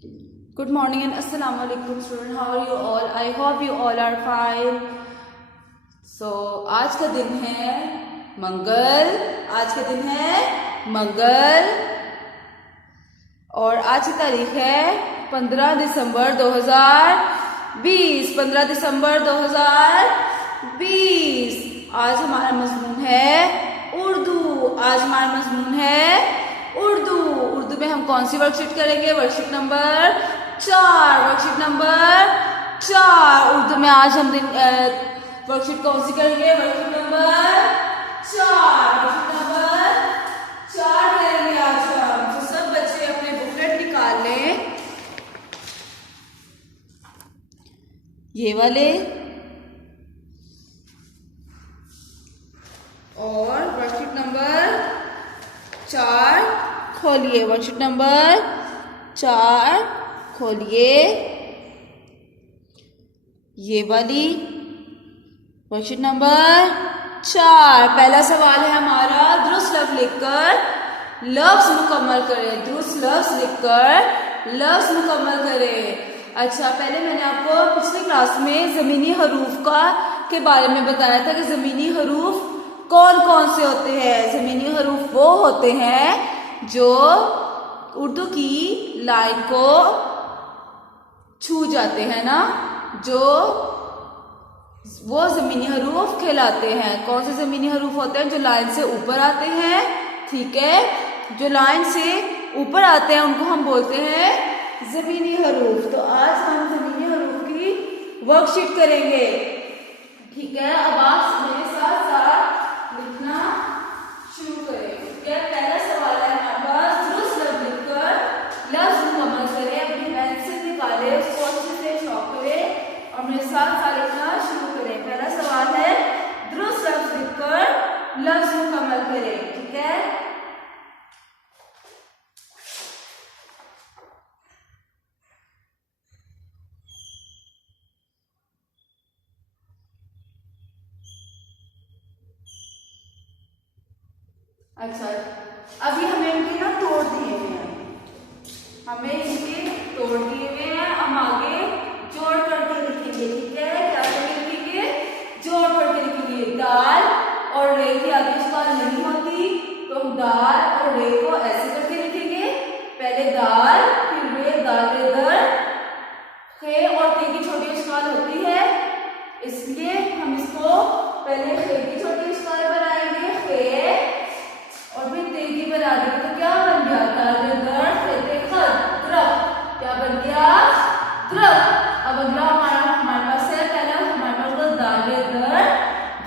Good morning and assalamu alaikum student. How are you all? I hope you all are fine. So आज का दिन है मंगल. आज का दिन है मंगल और आज की तारीख है 15 दिसंबर 2020. 15 दिसंबर 2020. आज हमारा मजमून है उर्दू. आज हमारा मजमून है उर्दू. उर्दू में हम कौन सी वर्कशीट करेंगे? Worksheet number 4. Worksheet number 4. Urdu में आज हम वर्कशीट कौन सी करेंगे? Worksheet number 4. वर्कशीट नंबर 4 करेंगे आज हम. तो सब बच्चे अपने बुकलेट निकाल लें. ये वाले और वर्कशीट नंबर 4 खोलिए. वर्कशीट नंबर 4 खोलिए. ये वाली वर्कशीट नंबर 4. पहला सवाल है हमारा, दुरुस्त लफ्ज लिखकर लफ्ज मुकम्मल करें. दुरुस्त लफ्ज लिखकर लफ्ज मुकम्मल करें. अच्छा, पहले मैंने आपको पिछली क्लास में ज़मीनी हरूफ के बारे में बताया था कि ज़मीनी हरूफ कौन कौन से होते हैं. ज़मीनी हरूफ वो होते हैं जो उर्दू की लाइन को छू जाते हैं ना, जो वो ज़मीनी हरूफ कहलाते हैं. कौन से ज़मीनी हरूफ होते हैं? जो लाइन से ऊपर आते हैं. ठीक है, जो लाइन से ऊपर आते हैं उनको हम बोलते हैं ज़मीनी हरूफ. तो आज हम ज़मीनी हरूफ की वर्कशीट करेंगे. ठीक है, अब आप मेरे साथ साथ लिखना शुरू करें. ठीक है, पहला सवाल है हमारे पास, दुरुस्त लफ्ज लिखकर लफ्ज मुकम्मल करें. अपनी पेंसिल निकाले, उसको अच्छे से चॉक करें और मेरे साथ साथ लिखना शुरू करें. पहला सवाल है, दुरुस्त लफ्ज लिखकर लफ्ज मुकम्मल करें. ठीक है, अच्छा, अभी हमें इनके ना तोड़ दिए हुए हैं. हमें इनके तोड़ दिए हुए हैं. हम आगे जोड़ करके लिखेंगे. ठीक है, क्या करके लिखेंगे? जोड़ करके लिखेंगे. दाल और रे की आगे स्टार नहीं होती तो हम दाल और रे को ऐसे करके लिखेंगे. पहले दाल, फिर रे, दाल रे दर. खे और ते की छोटी स्टार होती है, इसलिए हम इसको पहले खे की छोटी स्टार बनाएंगे. खे और फिर ते की बना देंगे. तो क्या बन गया? दाल दर खेते खत द्रव. क्या बन गया? द्रव. अब अगला हमारे पास है, पहला हमारे पास तो दाल दर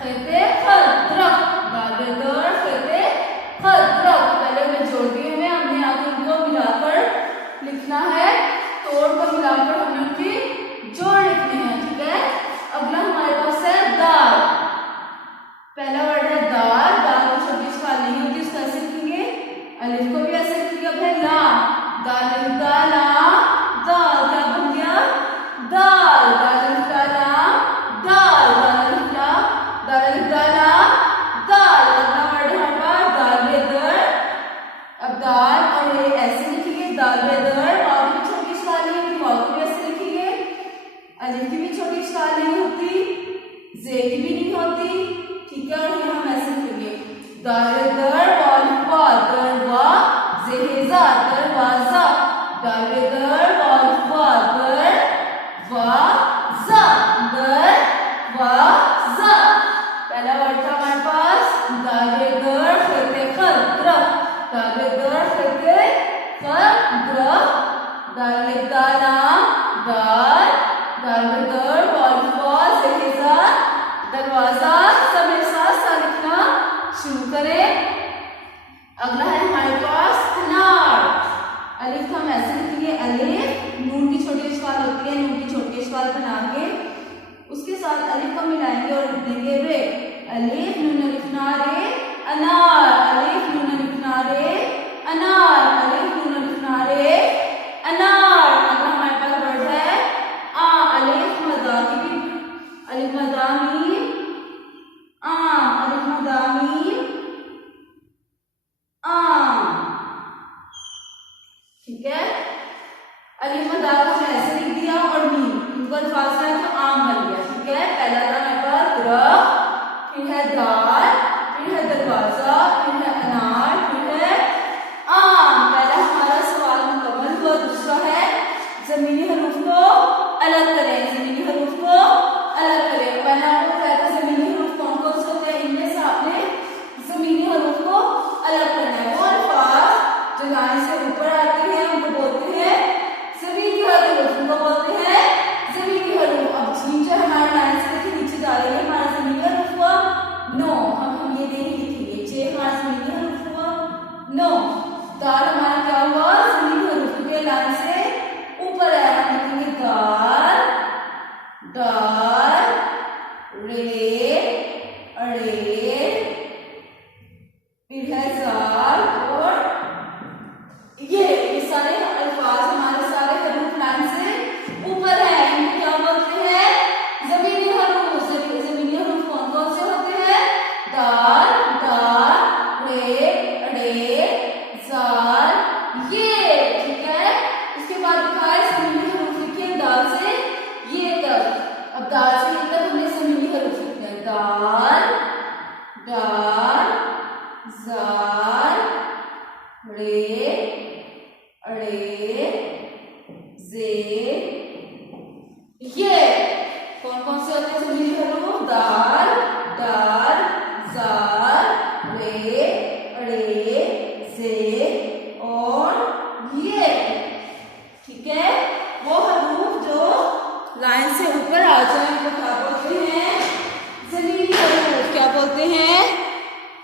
खेते खत द्रव. दाल दर खेते खत द्रव. पहले हमें जोड़ दिए हुए, हमने आगे इनको मिलाकर लिखना है. तोड़ को मिलाकर हमने उनकी जोड़ लिखने हैं. ठीक है, अगला हमारे पास है दाल. पहला वर्ड है दाल. दाल को छोटी स्टार नहीं होती, इसको ऐसे लिखेंगे. अलिफ को भी ऐसे लिखेंगे. अब है लाम. दाल दाला दाल. क्या बन गया? दाल. दाल दाला दाल. दाल दाला दाल. अगला वर्ड है हमारे पास दाल दर. अब दाल और ये ऐसे लिखेंगे. दाल दर. और भी छोटी स्टार नहीं होती, और भी ऐसे लिखेंगे. अलिफ की भी छोटी स्टार नहीं होती, जे की भी नहीं होती. ठीक है, और हम ऐसे लिखेंगे. दाल दर वालिफा दरवा जेहेजा दरवाजा. दाल दर वालिफा दरवाजा दरवाजा. पहला वर्ड था हमारे पास दाल दर खेते खद्रव. दाल दर खेते खद्रव. दाल दाला दाल. दाल दर वालिफा जेहेजा दरवाजा. सब मेरे साथ लिखना शुरू करें. अगला है हमारे पास अनार. अलिफ हम ऐसे लिखेंगे. अलिफ नून की छोटी स्टार होती है, नून की छोटी स्टार बना के उसके साथ अलिफ को मिलाएंगे और लिख देंगे रे. अलिफ नून अलिफ ना रे अनार. अलिफ नून अलिफ ना रे अनार. अलिफ नून अलिफ ना रे अनार. अगला हमारे पास वर्ड है आ. अलिफ मदा की भी अलिफ मदामी अलिफ मदामी आम. ठीक है, अलिफ मद्दा को हमने ऐसे लिख दिया और मीम इनको अल्फाज का तो आम बन गया, ठीक है। पहला था हमारे पास दरख्त, फिर है दार, फिर है दरवाजा, फिर है अनार, फिर है आम। पहला हमारा सवाल मुकम्मल हुआ। दूसरा है जमीनी हरूफ को अलग करें, जमीनी हरूफ को अलग करें। पहला आपको बताया था जमीनी हरूफ कौन कौन से होते हैं, इनमें से आपने जमीनी हरूफ को अलग करना है। वो अल्फाज जो लाइन से ऊपर आते हैं उनको बोलते हैं जमीनी हरूफ, उनको बोलते हैं जमीनी हरूफ। अब जीम जो हमारे लाइन से देखिए नीचे जा रही है, हमारा जमीनी हरूफ हुआ नो, हम ये नहीं लिखेंगे। जे हमारा जमीनी हरूफ हुआ नो। दाल हमारा क्या हुआ जमीनी हरूफ के लाइन से ऊपर है, हम लिखेंगे दाल, दाल, रे, अड़े, फिर है जाल और ये सारे अल्फाज हमारे सारे हरूफ लाइन से ऊपर है, इनको क्या बोलते हैं जमीनी हरूफ। जमीनी हरूफ कौन कौन से होते हैं, दाल, दाल, रे, अड़े, जाल, ये, ठीक है। इसके बाद दिखाए जमीनी हरूफ लिखे दाल से ये तक। अब दाल से ये तक हमने जमीनी हरूफ लिखे हैं, दाल, दाल, जाल, रे, अड़े, जे, ये कौन कौन से होते हैं जमीनी हरूफ, दाल, दाल, जाल, रे, अड़े, जे और ये, ठीक है। वो हरूफ जो लाइन से ऊपर आ जाए उनको क्या बोलते हैं जमीनी हरूफ। क्या बोलते हैं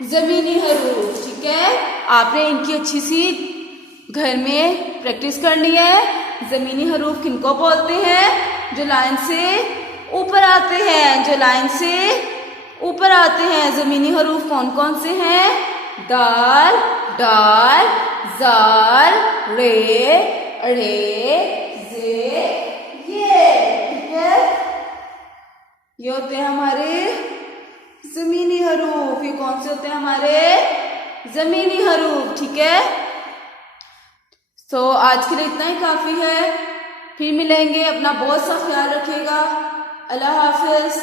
जमीनी हरूफ, ठीक है। आपने इनकी अच्छी सी घर में प्रैक्टिस करनी है। जमीनी हरूफ किनको बोलते हैं, जो लाइन से ऊपर आते हैं, जो लाइन से ऊपर आते हैं। जमीनी हरूफ कौन कौन से हैं, दाल, दाल, जाल, रे, अड़े, जे, ये, ठीक है। ये होते हैं हमारे जमीनी हरूफ। ये कौन से होते हैं हमारे जमीनी हरूफ, ठीक है। तो आज के लिए इतना ही काफी है, फिर मिलेंगे। अपना बहुत सा ख्याल रखिएगा। अल्लाह हाफिज।